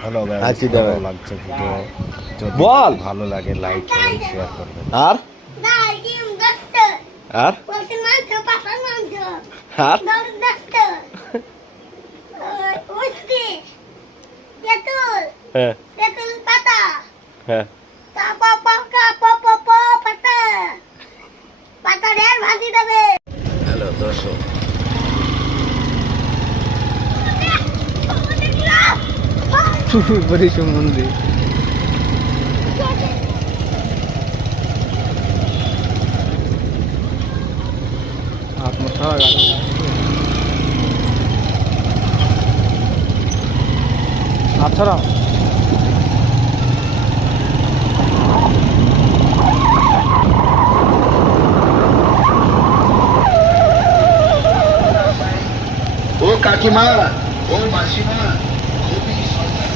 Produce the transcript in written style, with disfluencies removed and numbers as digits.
Hello guys, হাসি ভালো দেবে। লাগছে ভিডিও। যদি বল। ভালো লাগে লাইক করুন, শেয়ার করবেন। আর আর আর হ্যাঁ হ্যাঁ হ্যালো দর্শক, বরিশ মন্দির আচ্ছা ও কাকিমা, ও মাসিমা, খুবই সস্তা।